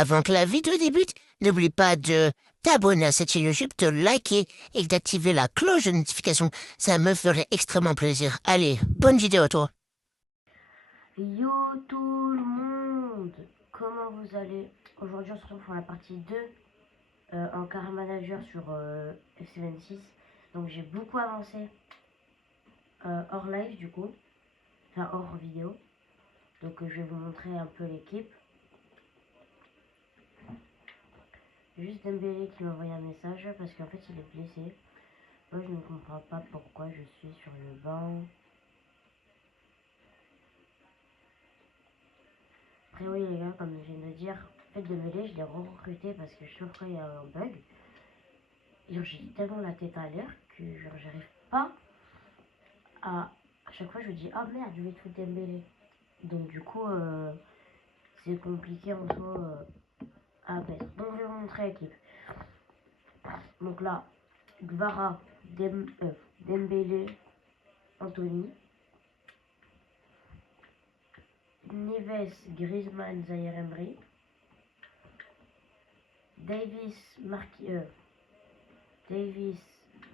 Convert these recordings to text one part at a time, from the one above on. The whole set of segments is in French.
Avant que la vidéo débute, n'oublie pas de t'abonner à cette chaîne YouTube, de liker et d'activer la cloche de notification. Ça me ferait extrêmement plaisir. Allez, bonne vidéo à toi. Yo tout le monde, comment vous allez? Aujourd'hui on se retrouve pour la partie 2 en carré manager sur FC26. Donc j'ai beaucoup avancé hors live du coup, enfin hors vidéo. Donc je vais vous montrer un peu l'équipe. Juste Dembélé qui m'a envoyé un message parce qu'en fait il est blessé. Moi je ne comprends pas pourquoi je suis sur le banc. Après oui les gars, comme je viens de le dire, en fait Dembélé je l'ai recruté parce que je sais pas pourquoi il y a un bug. J'ai tellement la tête à l'air que j'arrive pas à chaque fois je me dis ah merde je vais te foutre Dembélé. Donc du coup c'est compliqué en soi à mettre. Donc je vais vous montrer l'équipe. Donc là, Gvara, Dembélé, Anthony, Neves, Griezmann, Zaire Emery, Davis, Davis,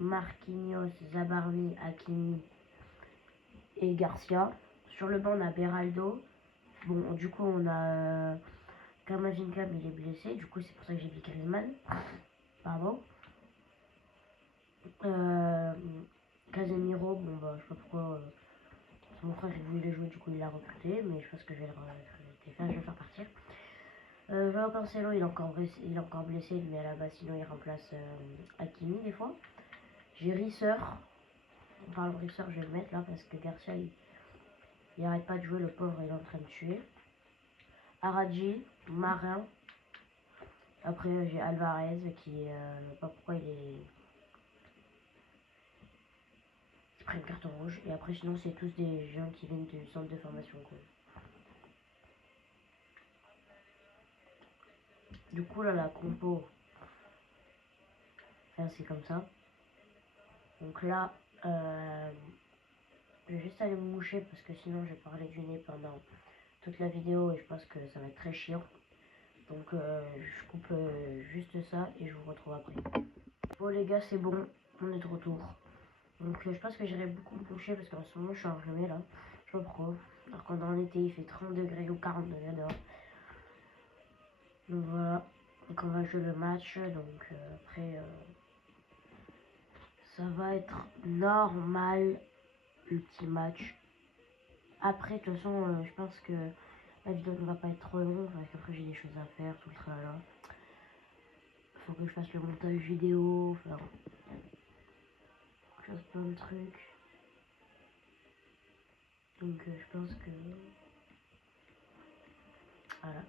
Marquinhos, Zabarni, Hakimi et Garcia. Sur le banc on a Beraldo. Bon du coup on a Kamavinga mais il est blessé, du coup c'est pour ça que j'ai dit Griezmann. Pardon. Casemiro, bon bah je sais pas pourquoi. Mon frère il voulait jouer, du coup il l'a recruté, mais je pense que je vais je vais le faire partir. Joao Cancelo il est encore blessé, mais à la base sinon il remplace Hakimi des fois. J'ai Risser, en parlant de Risser je vais le mettre là parce que Garcia il arrête pas de jouer, le pauvre il est en train de tuer. Aradji, Marin. Après j'ai Alvarez qui est, pas pourquoi il prend une carte rouge. Et après sinon c'est tous des gens qui viennent du centre de formation quoi. Du coup là la compo, enfin, c'est comme ça. Donc là je vais juste aller me moucher parce que sinon je vais parler du nez pendant toute la vidéo et je pense que ça va être très chiant. Donc je coupe juste ça et je vous retrouve après. Bon les gars c'est bon, on est de retour. Donc je pense que j'irai beaucoup me coucher parce qu'en ce moment je suis enrhumée là. Je sais pas pourquoi. Alors qu'en en été il fait 30 degrés ou 40 degrés dehors. Donc voilà. Donc on va jouer le match. Donc après ça va être normal le petit match. Après de toute façon je pense que la vidéo ne va pas être trop longue parce qu'après j'ai des choses à faire, tout le tralala. Faut que je fasse le montage vidéo, enfin, faut que je fasse plein de trucs. Donc je pense que voilà.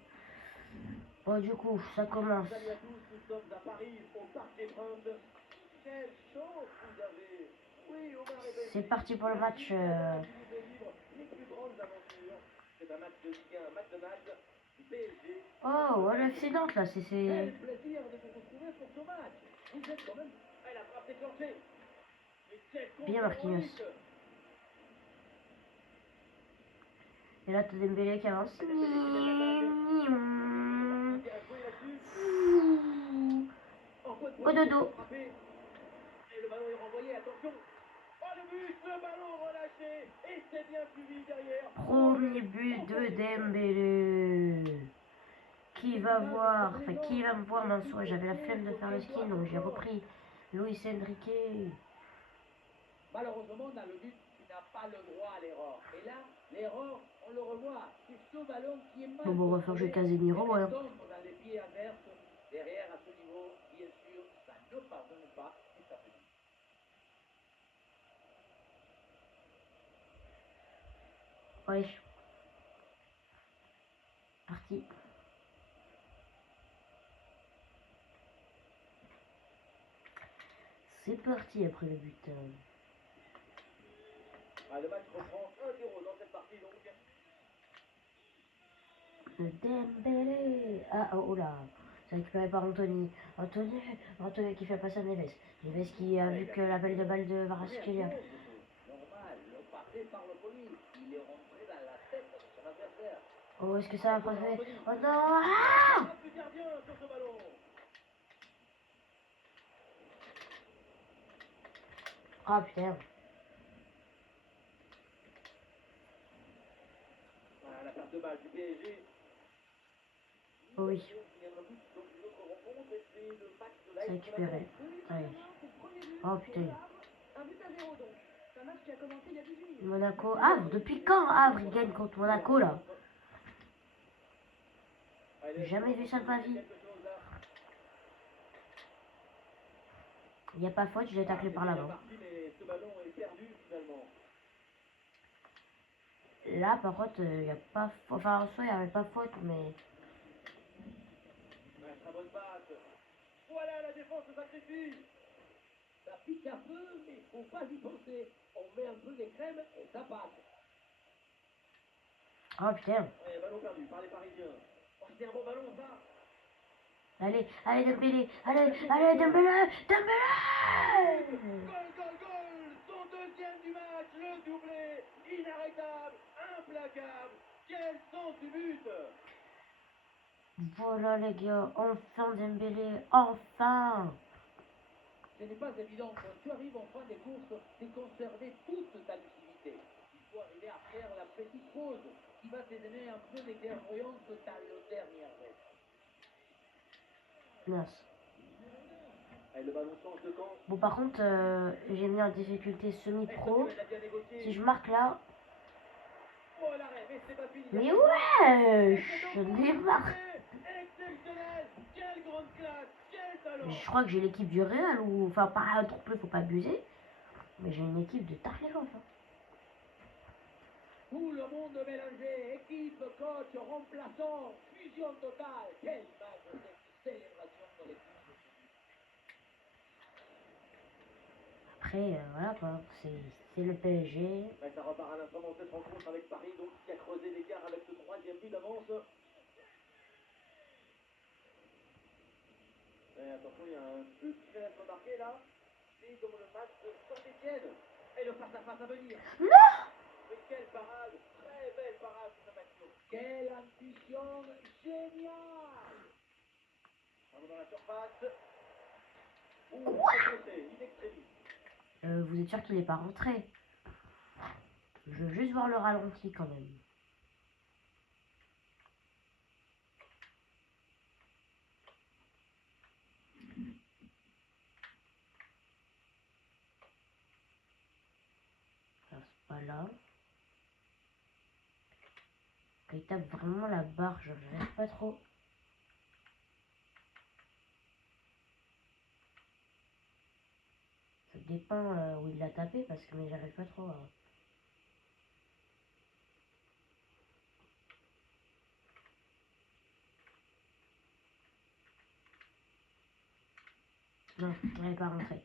Bon du coup ça commence. Salut à tous, nous sommes à Paris, au Parc des Princes. Quelle chance vous avez! Oui, Omar et Belgique. C'est parti pour le match. Qui nous délivre les plus grandes aventures. C'est un match de Ligue 1, un match de match. PSG. Oh, ouais, l'accident là, c'est. Quel plaisir de vous retrouver pour ce match. Vous êtes quand même. Elle a frappé déclenchée. Mais quel Bien Marquinhos. contre-héroïque. Et là, t'as Dembélé qui avance. Au dodo. Et le ballon est renvoyé, attention. Oh le but, le ballon relâché. Et c'est bien suivi derrière. Premier but de Dembélé. Qui va voir, enfin qui va me voir Mansour. J'avais la flemme de faire le skin, donc j'ai repris Luis Enrique. Malheureusement, dans le but, il n'a pas le droit à l'erreur. Et là, l'erreur, on le revoit. C'est ce ballon qui est mal. Bon, on va faire jouer Casemiro, ouais. Dans les pieds adverses, derrière à ce niveau, bien sûr, ça ne pardonne pas et ça fait. Ouais. Parti. C'est parti après le but. Ah, le match reprend 1-0 dans cette partie donc. Dembélé. Ah, oh là. C'est récupéré par Anthony. Anthony qui fait passer à Neves. Neves qui a vu que la belle de balle de Varaskelia. Normal, le passé par le poli. Il est rentré dans la tête de son adversaire. Oh, est-ce que ça va passer? Oh non! Ah! Ah putain. Voilà la perte de balle du PSG. Oh oui, Il y a un but dans une autre rencontre et c'est le match de c'est l'AS récupéré. Allez. Oh putain. Un but à 0 donc. C'est un match qui a commencé il y a 18 minutes. Monaco. Havre, depuis quand Havre il gagne contre Monaco là? J'ai jamais vu ça de ma vie. Il n'y a pas faute, je l'ai taclé par la main. Mais ce ballon est perdu finalement. Là par contre, il n'y a pas faute. Enfin en soi, il n'y avait pas faute, mais. Ouais, très bonne passe. Voilà la défense se sacrifie. Ça pique un peu, mais il faut pas y penser. On met un peu des crèmes et ça passe. Oh putain. Ouais, ballon perdu par les Parisiens. Oh, c'était un bon ballon ça. Allez, allez Dembélé. Allez, allez Dembélé. Dembélé. Goal, goal, goal. Son deuxième du match, le doublé. Inarrêtable, implacable. Quel sens du but. Voilà les gars, enfin Dembélé, enfin. Ce n'est pas évident quand tu arrives en fin des courses de conserver toute ta lucidité. Il faut arriver à faire la petite pause qui va te donner un peu de clairvoyance dans le dernier arrêt. Mince. Allez, le ballon change de camp. Bon par contre, j'ai mis en difficulté semi-pro. Elle a bien négocié. Si je marque là. Oh l'arrêt, mais c'est pas fini. Mais ouais, je démarre. Exceptionnel. Quelle grande classe. Quel talent. Je crois que j'ai l'équipe du Real ou. Enfin, pas trop peu, faut pas abuser. Mais j'ai une équipe de tarés enfin. Tout le monde mélangé, équipe, coach, remplaçant, fusion totale. Quelle image de cette célébration dans les coups. Après, voilà quoi, c'est le PSG. Ouais, ça repart à l'instant dans cette rencontre avec Paris, donc qui a creusé l'écart avec ce troisième but d'avance. Attention, il y a un but qui vient d'être marqué là. C'est dans le match de Saint-Etienne. Et le face-à-face à venir. Non! Mais quelle parade, très belle parade de Mathieu. Quelle intuition géniale. On est dans la surface. Quoi? In extremis. Vous êtes sûr qu'il n'est pas rentré? Je veux juste voir le ralenti quand même. Ça, c'est pas là. Quand il tape vraiment la barre, je n'arrive pas trop. Ça dépend où il l'a tapé parce que mais j'arrive pas trop à... Non, il n'est pas rentré.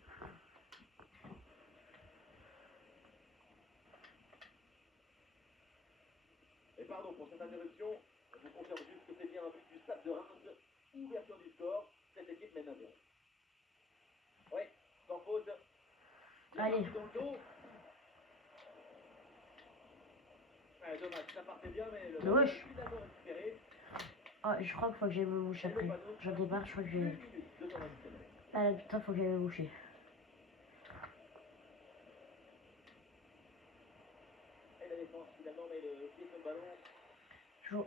Et pardon pour cette interruption, je vous confirme juste que c'est bien un but du Stade de Reims. Ouverture du score, cette équipe mène 1-0. Oui, sans faute. Allez. Dans le dos. Ouais, dommage, ça partait bien, mais le ballon Wesh. est finalement récupéré. Ah, je crois qu'il faut que j'aille me moucher après. J'en débarque, je crois que je vais... Ah là, putain, faut que j'aille me moucher. Et la défense finalement met le pied sur le ballon.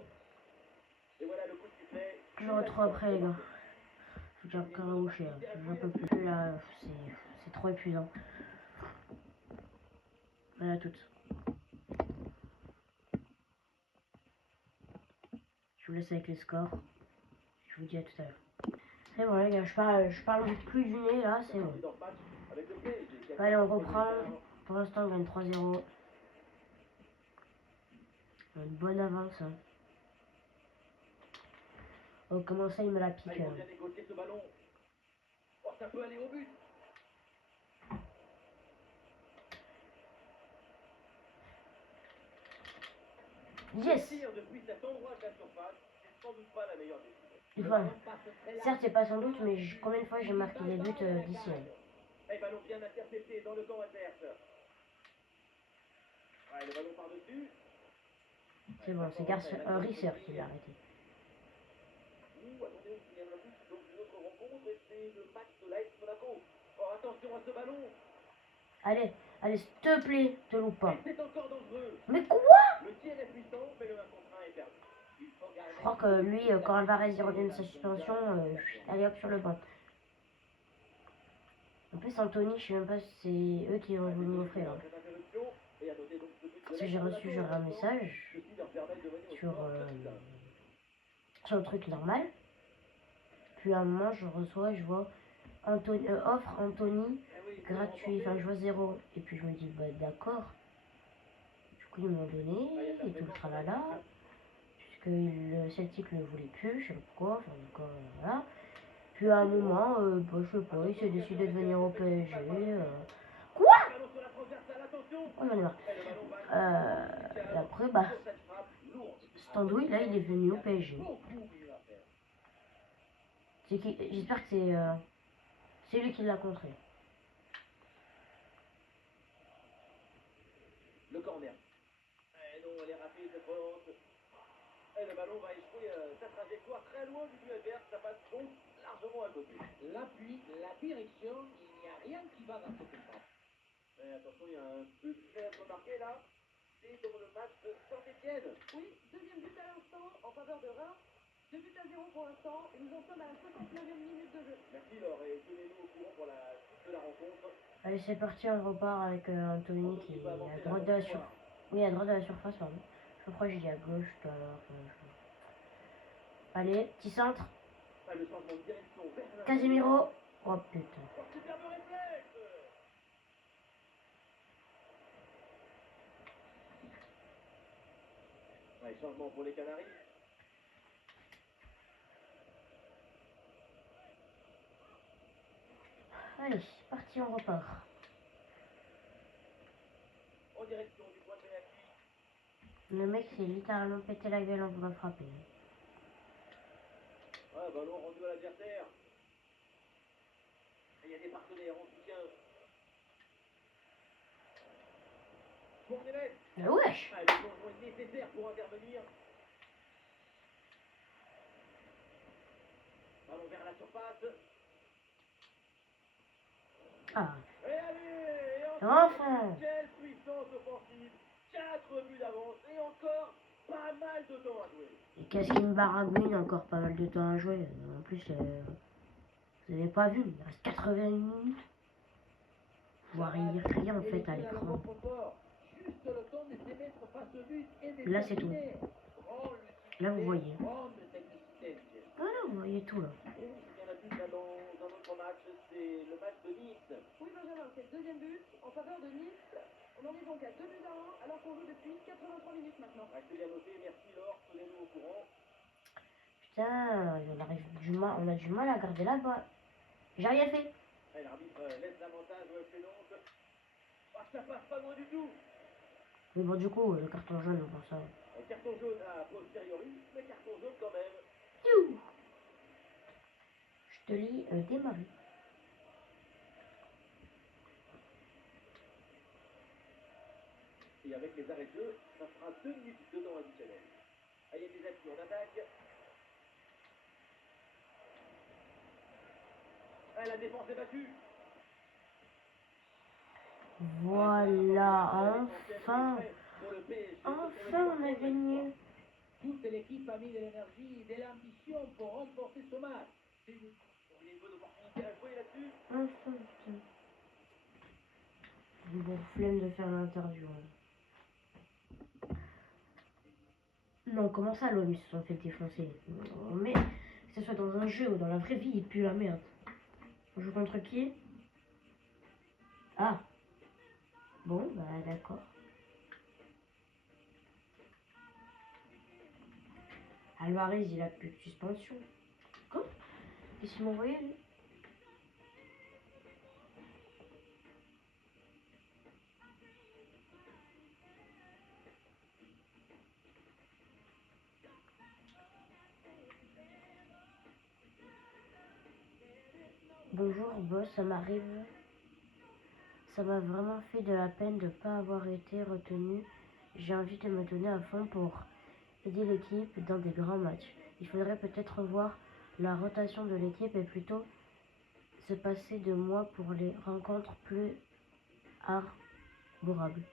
Et voilà le coup de sifflet. Je vous retrouve après les gars. Faut que j'aille encore me moucher. Hein. J'en peux plus là, c'est trop épuisant. Voilà toutes. Je vous laisse avec les scores. Je vous dis à tout à l'heure. C'est bon les gars, je parle plus du nez là, c'est bon. Allez, on reprend. Pour l'instant, on gagne 3-0. On a une bonne avance. Hein. Oh, comment ça, il me la pique. Ils vont bien négocier ce ballon. Oh, ça peut aller au but. Yes! Depuis cet endroit de la surface, c'est sans doute pas la meilleure décision. Enfin, certes, c'est pas sans doute, mais combien de fois j'ai marqué des buts d'ici? Et ballon bien intercepté dans le camp adverse. Ouais, le ballon par-dessus. C'est bon, c'est Risser qui l'a arrêté. Attendez, il y a un but dans une autre rencontre et c'est le match de l'AS Monaco. Oh, attention à ce ballon. Allez, allez, s'il te plaît, te loupe pas. C'est encore dangereux. Mais quoi? Le tir est puissant, mais le 1 contre 1 est perdu. Il faut garder Je crois que lui, quand Alvarez y revient de sa suspension, allez hop sur le banc. En plus, Anthony, je sais même pas si c'est eux qui vont vous l'offrir. Hein. cette interruption. Et à noter donc ce but de Parce que j'ai reçu genre un message ceci leur permet de venir au sur, score capital. sur le truc normal. Puis à un moment, je reçois, je vois Anthony, offre Anthony gratuit, enfin je vois 0. Et puis je me dis, bah d'accord. Du coup, ils m'ont donné et tout le tralala. Puisque le Celtic ne le voulait plus, je sais pas pourquoi, enfin encore, voilà. Puis à un moment, bah, je sais pas, il s'est décidé de venir au PSG. Quoi? Ballon sur la transversale, attention. Oh, j'en ai marre. Et le ballon va Et après, bah, sur cette frappe lourde. Standouille, là, il est venu au PSG. Beaucoup mieux à faire. C'est qui? J'espère que c'est lui qui l'a contré. Le corner. Eh non, elle est rapide, cette relance. Et le ballon va échouer sa trajectoire très loin du but adverse. Ça passe donc largement à côté. L'appui, la direction, il n'y a rien qui va dans cette frappe. Mais attention, il y a un but qui vient d'être marqué là. C'est dans le match de Saint-Etienne. Oui, deuxième but à l'instant en faveur de Reims. 2 buts à 0 pour l'instant et nous en sommes à la 59e minute de jeu. Merci Laure et tenez-nous au courant pour la suite de la rencontre. Allez, c'est parti, on repart avec Anthony qui est à droite de la surface. Oui, à droite de la surface, pardon. Je crois que j'ai dit à gauche tout à l'heure. Allez, petit centre. Ah, le changement de direction vers l'avant. Casemiro. Oh putain. Oh, superbe réflexe. Ouais, changement pour les Canaries. Allez, c'est parti, on repart. En direction du point de pénalty. Le mec s'est littéralement pété la gueule en voulant frapper. Ah, ballon rendu à l'adversaire. Et il y a des partenaires en soutien. Pour Neves. Mais wesh! Ah, le changement est nécessaire pour intervenir. Ballon vers la surface. Ah, Et allez, et enfin! quelle puissance offensive. 4 buts d'avance et encore pas mal de temps à jouer. Et qu'est-ce qu'il me baragouine, encore pas mal de temps à jouer. En plus, vous avez pas vu, il reste 80 minutes. Vous voyez rien en fait à l'écran. Juste le temps de se mettre face au but et de Là, c'est tout. terminer. Là, vous voyez. Grande technicité. Voilà, vous voyez tout là. Et oui, il y en a plus là dans un autre match, c'est le match de Nice. Oui, Benjamin, c'est le deuxième but en faveur de Nice. On en est donc à 2 buts à 1 alors qu'on joue depuis 83 minutes maintenant. Ah, c'est bien noté, merci Laure, tenez-nous au courant. Putain, on a du mal à garder la balle. J'ai rien fait. Et l'arbitre laisse l'avantage au FC Nantes. Ah, ça passe pas loin du tout. Mais bon, du coup, le carton jaune pour ça. Carton jaune à posteriori, mais carton jaune quand même. Piou. Je te lis démarrer. Et avec les arrêts de jeu, ça fera 2 minutes de temps additionnel. Ah, il y a des appuis en attaque. Ah, la défense est battue. Voilà, enfin. Enfin, on a gagné. Toute l'équipe a mis de l'énergie et de l'ambition pour remporter ce match. Il y a une bonne opportunité à jouer là-dessus. Enfin, putain. Bon, flemme de faire l'interview. Non, comment ça, l'OM, ils se sont fait défoncer? Mais, que ce soit dans un jeu ou dans la vraie vie, il pue la merde. On joue contre qui? Ah. Bon, bah d'accord. Alvarez, il a plus de suspension. Quoi? Qu'est-ce qu'il m'a envoyé, lui? Bonjour, boss, ça m'arrive. Ça m'a vraiment fait de la peine de ne pas avoir été retenu. J'ai envie de me donner à fond pour aider l'équipe dans des grands matchs. Il faudrait peut-être revoir la rotation de l'équipe et plutôt se passer de moi pour les rencontres plus arborable.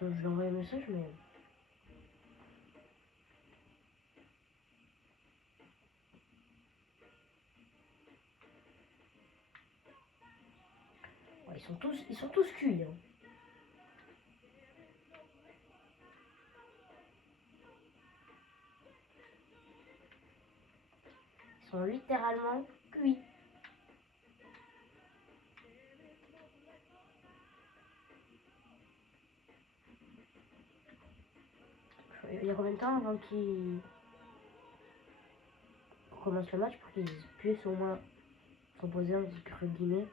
Donc, je lui ai envoyé un message, mais... Ouais, ils sont tous cuits. Hein. Ils sont littéralement cuits. Il y a combien de temps avant qu'on commence le match pour qu'ils puissent au moins se reposer entre guillemets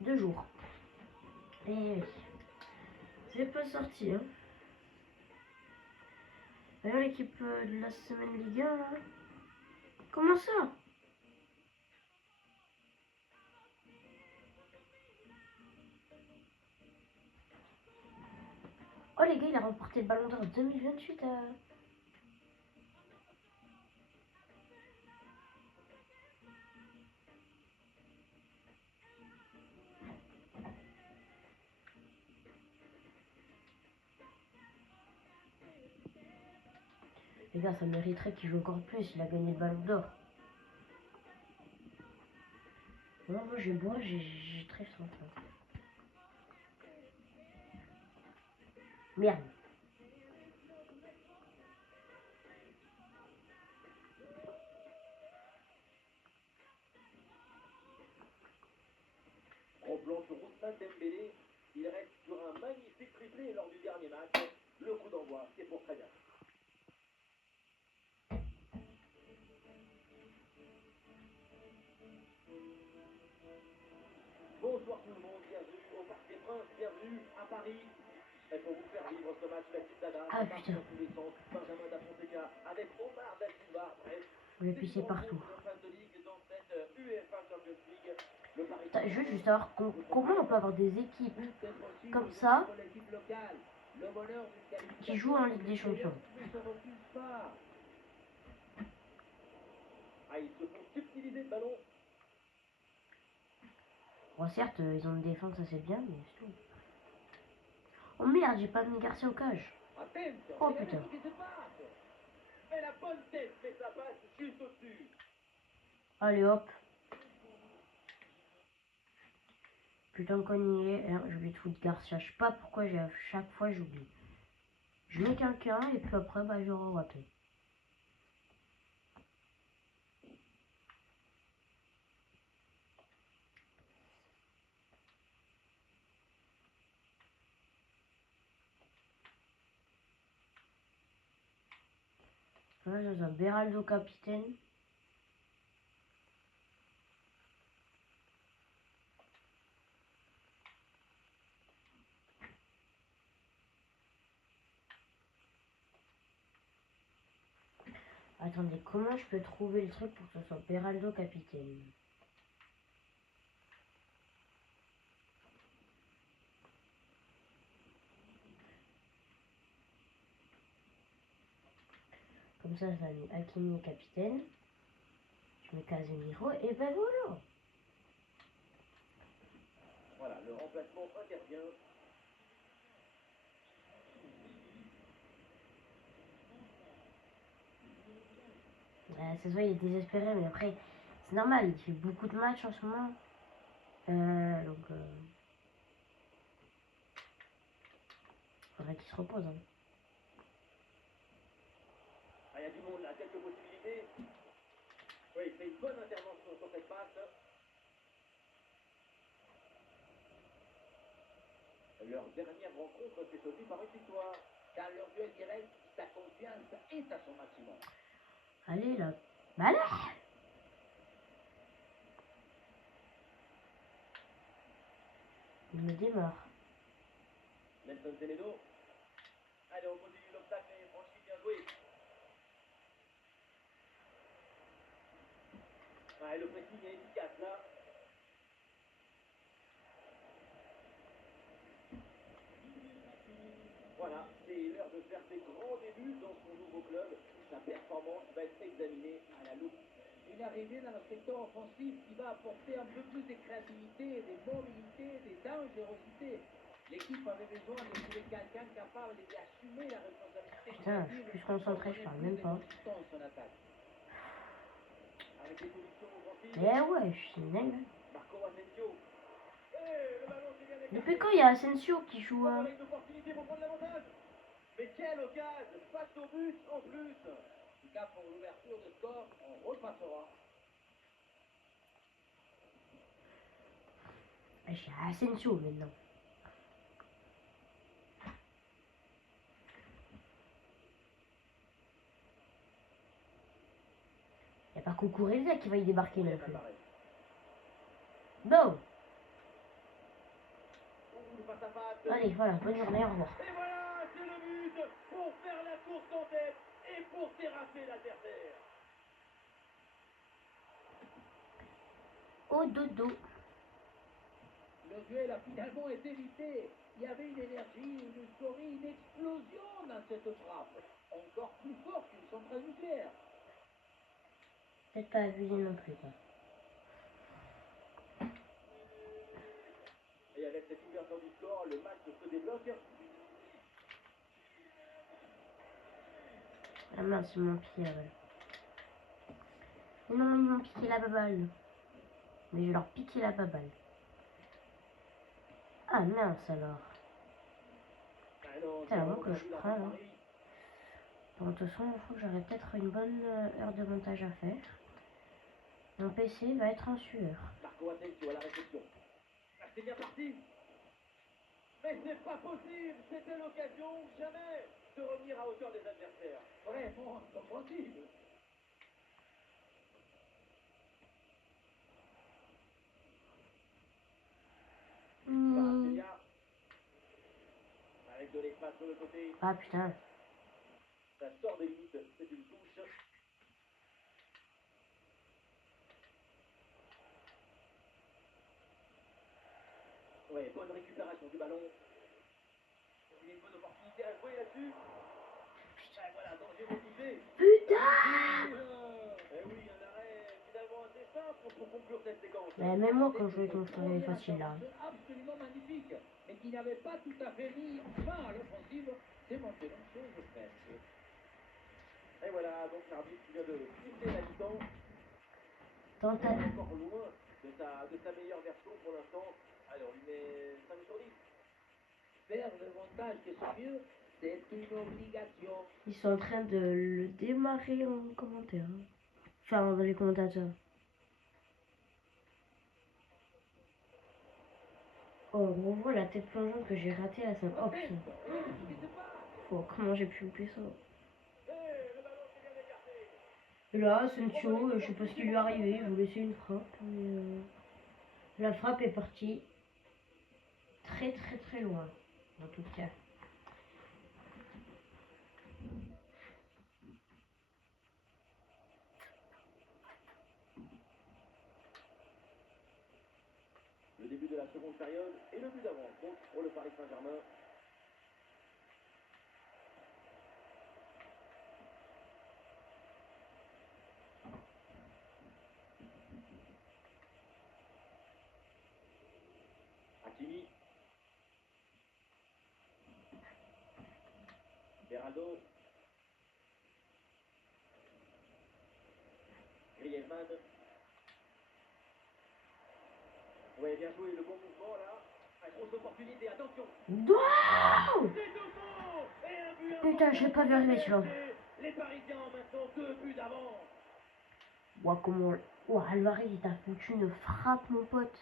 2 jours. Et oui, c'est pas sorti. Hein. D'ailleurs, l'équipe de la semaine Ligue 1, là. Comment ça? Oh les gars, il a remporté le Ballon d'Or 2028. Les gars, ça mériterait qu'il joue encore plus. Il a gagné le Ballon d'Or. Moi, je bois, j'ai très faim. Merde. Gros plan sur Ousmane Dembélé. Il reste sur un magnifique triplé lors du dernier match. Le coup d'envoi, c'est pour très bien. Bonsoir tout le monde, bienvenue au Parc des Princes, bienvenue à Paris. Et pour vous faire vivre ce match, la petite dada, Ah, ça part putain. dans tous les sens. Benjamin da Fonseca avec Omar da Silva. Bref, Je vais pisser partout. de phase de ligue dans cette UEFA Champions League. Le Paris Putain, je veux juste savoir comment on peut avoir des équipes comme ça qui jouent en Ligue des Champions. Ah, ils se font subtiliser le ballon. Bon, certes, ils ont une défense assez bien, mais c'est tout. Oh merde, j'ai pas mis Garcia au cage. Attention, Oh, regardez putain. ce qui se passe. Et la bonne tête, mais ça passe juste au-dessus. Allez hop. Putain, qu'on y est, hein, je vais te foutre Garcia. Je sais pas pourquoi chaque fois j'oublie. Je mets quelqu'un et puis après, bah, je re-rappelle. Là, j'ai un Beraldo capitaine. Attendez, comment je peux trouver le truc pour que ce soit Beraldo capitaine? Comme ça mis Hakimi capitaine. Je mets Casemiro et ben voilà. Voilà, le remplacement intervient. Ça se voit, il est désespéré, mais après, c'est normal, il fait beaucoup de matchs en ce moment. Donc, faudrait qu'il se repose. Hein. Ah, il y a du monde là, quelques possibilités. Oui, il fait une bonne intervention sur cette passe. Leur dernière rencontre s'est soldée par une victoire. Car leur duel direct, sa confiance est à son maximum. Allez, là. Bah là. Il me démarre. Nelson Semedo. Allez, on continue l'obstacle et franchi, bien joué. Ah, et le pressing est efficace là. ses grands débuts dans son nouveau club. Sa performance va être examinée à la loupe. Une arrivée dans le secteur offensif qui va apporter un peu plus de créativité, de mobilité, de dangerosité. L'équipe avait besoin de trouver quelqu'un capable d'assumer la responsabilité. Putain, je suis plus concentré, je parle même pas. En attaque. Avec des solutions offensives, Mais ouais, je suis dingue. Marco Asensio. Et le ballon qui vient d'écarter. Depuis quand il y a Asensio qui joue Voilà une opportunité pour prendre l'avantage. Mais quelle occasion, face au but en plus. En tout cas, pour l'ouverture de score, on repassera. J'ai Asensio maintenant. Y a pas Cucurella qui va y débarquer non plus. Bon, Face à face. allez, voilà, bonne journée, au revoir. Et voilà, c'est le but pour faire la course en tête et pour terrasser l'adversaire. Au dodo. Le duel a finalement été évité. Il y avait une énergie, une euphorie, une explosion dans cette frappe. Encore plus forte qu'une centrale nucléaire. Peut-être pas abusé non plus, quoi. Et avec cette ouverture du score, le match se débloque. Ah mince, ils m'ont piqué la balle. Non, ils m'ont piqué la baballe. Mais je vais leur piquer la baballe. Ah mince alors. C'est avant que je prends là. Bon, de toute façon, il faut que j'aurai peut-être une bonne heure de montage à faire. Mon PC va être en sueur. Marco Asensio à la réception. Ah, c'est bien parti. Mais c'est pas possible. C'était l'occasion jamais de revenir à hauteur des adversaires. Vraiment incompréhensible. Kvaratskhelia. Avec de l'espace sur le côté. Ah putain. Ça sort des limites. C'est une touche. Ouais, bonne récupération du ballon. Il y a une bonne opportunité à jouer là-dessus. Ah, voilà, danger motivé. Putain! Eh oui, un arrêt finalement assez simple pour conclure cette séquence. Mais même moi quand je joue avec mon cheval facile là. Absolument magnifique, mais qui n'avait pas tout à fait mis fin à l'offensive. C'est maintenant chose faite. Et voilà, donc l'arbitre qui vient de siffler la mi-temps. Dans ta... Encore loin de sa meilleure version pour l'instant. Alors, il met 5 sur 10. Faire le montage que c'est mieux, c'est une obligation. Ils sont en train de le démarrer en commentaire. Hein. Enfin, dans les commentateurs. Oh, on voit la tête plongeante que j'ai ratée à ça. Oh putain. Oh, comment j'ai pu louper ça? Et là, Asensio, je sais pas ce qui lui est arrivé, il voulait laisser une frappe. Mais la frappe est partie très très très loin, en tout cas. Le début de la seconde période et le but d'avance donc pour le Paris Saint-Germain. Hakimi. Beraldo. Griezmann. Ouais, bien joué, le bon mouvement là. Une grosse opportunité, attention. Wow! C'est Dodo. Et un but Putain, je l'ai pas vu arriver celui-là. Les Parisiens ont maintenant 2 buts d'avance. Ouah, comment... Ouah, Alvarez, il t'a foutu une frappe, mon pote.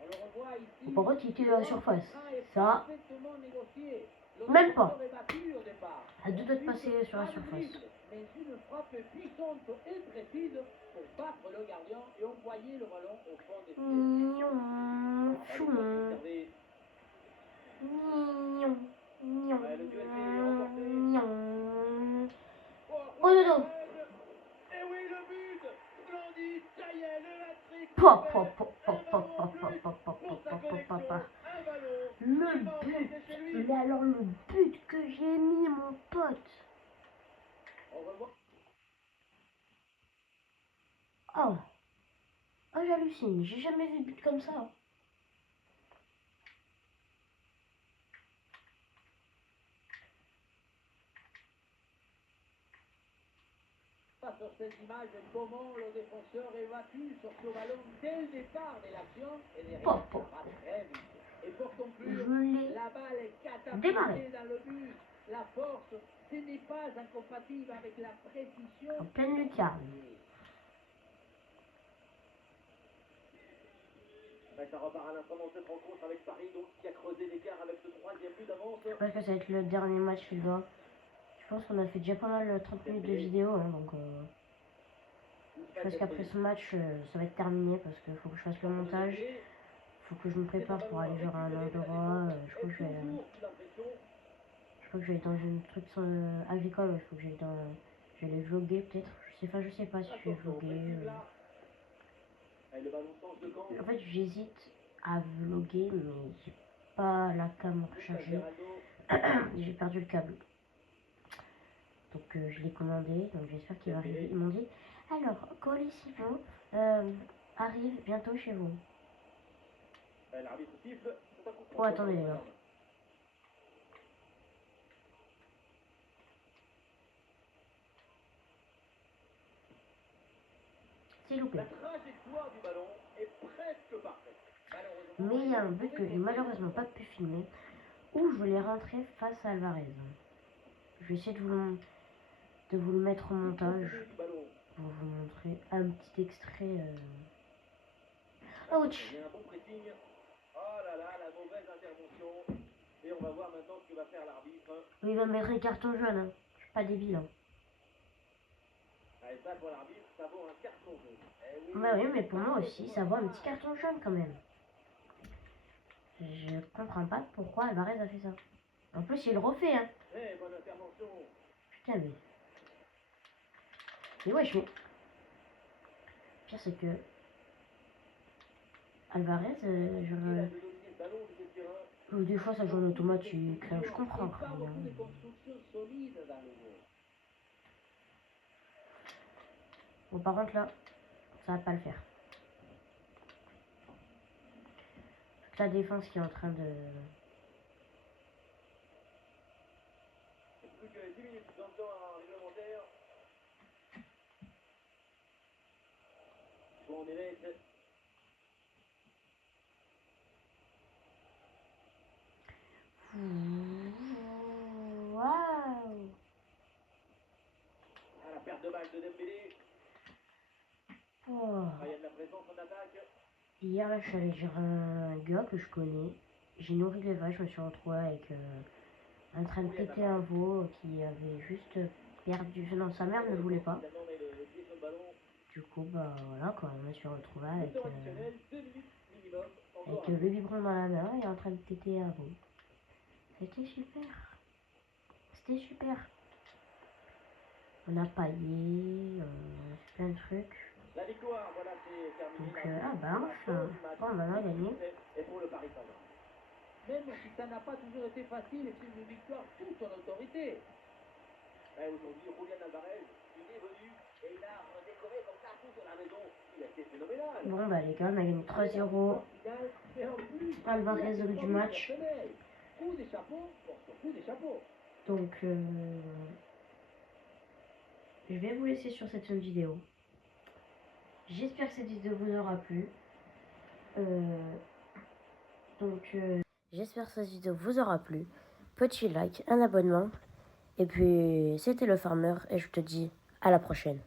On le revoit ici. Par contre, il était dans la surface. Ça, Parfaitement négocié. même pas. L'autre est battu au départ. À deux doigts de passer sur la surface. Mais une frappe puissante et précise pour battre le gardien et envoyer le ballon au fond des filets. Nion, choum. Conservé. Nion, nion, Ouais, le duel est remporté. nion. Oh, Oh non, non. et oui, le but. Splendide, ça y est, le hat-trick. Pop, pop, pop, pop, Un pop, ballon en pop, plus pop, pop, pour pop, sa pop, pop, collection. pop. Un ballon. Le but. Mais alors revoir. Oh, oh j'hallucine, j'ai jamais vu de but comme ça. Sur cette image, comment le défenseur évacue sur ce ballon dès le départ de l'action et derrière Pop, ça pop. va très vite. Et pour Je conclure, l'ai la balle est démarré. catapultée dans le but. La force, ce n'est pas incompatible avec la précision. en pleine lucarne. Ça repart à l'instant dans cette rencontre avec Paris, donc qui a creusé l'écart avec ce troisième but d'avance. Je pense que ça va être le dernier match, les gars. Je pense qu'on a fait déjà pas mal 30 minutes de vidéo, hein, donc je pense qu'après ce match, ça va être terminé parce qu'il faut que je fasse le montage. Il faut que je me prépare pour aller jouer à un endroit. Je crois que je vais aller dans une truc agricole. Il faut que j'aille dans. Je vais aller vlogger peut-être. Je sais pas si je vais vlogger. En fait, j'hésite à vlogger, mais j'ai pas la cam rechargée. J'ai perdu le câble. Donc je l'ai commandé, donc j'espère qu'il va arriver. Ils m'ont dit, alors, Colissimo arrive bientôt chez vous. Oh, attendez les gars. S'il vous plaît. Mais il y a un but que j'ai malheureusement pas pu filmer, où je voulais rentrer face à Alvarez. Je vais essayer de vous le mettre au montage pour vous montrer un petit extrait. Ouch! Il va mettre un carton jaune, hein. Je suis pas débile. Hein. Bah oui, mais pour moi aussi, ça vaut un petit carton jaune quand même. Je comprends pas pourquoi Alvarez a fait ça. En plus, il le refait, hein. Putain, mais... Mais ouais, le pire, c'est que... Alvarez, des fois, ça joue en automatique. Je comprends rien. Bon, par contre, là, ça va pas le faire. Toute la défense qui est en train de... Plus que 10 minutes dans le temps réglementaire. Bon, on est Waouh! à la perte de balle de Dembélé. Oh. Il y a de la présence en attaque. Hier, là, je suis allée gérer un gars que je connais. J'ai nourri les vaches, je me suis retrouvée avec en train de péter un veau qui avait juste perdu. Non, sa mère ne voulait pas. Du coup, bah voilà quoi, je me suis retrouvée avec le biberon dans la main et en train de péter un veau. C'était super. C'était super. On a paillé, on a fait plein de trucs. La victoire, voilà, c'est terminé. Donc, bah enfin, bon, on a gagné. Et pour le Paris Saint-Germain. Même si ça n'a pas toujours été facile, c'est une victoire toute en autorité. Aujourd'hui, Julian Alvarez, il est venu et il a redécoré comme ça toute la maison. Il a été phénoménal. Bon, bah les gars, on a gagné 3-0. Alvarez homme du match. Coup des chapeaux, coup des chapeaux. Donc, je vais vous laisser sur cette vidéo. J'espère que cette vidéo vous aura plu. J'espère que cette vidéo vous aura plu. Petit like, un abonnement. Et puis, c'était le Farmer et je te dis à la prochaine.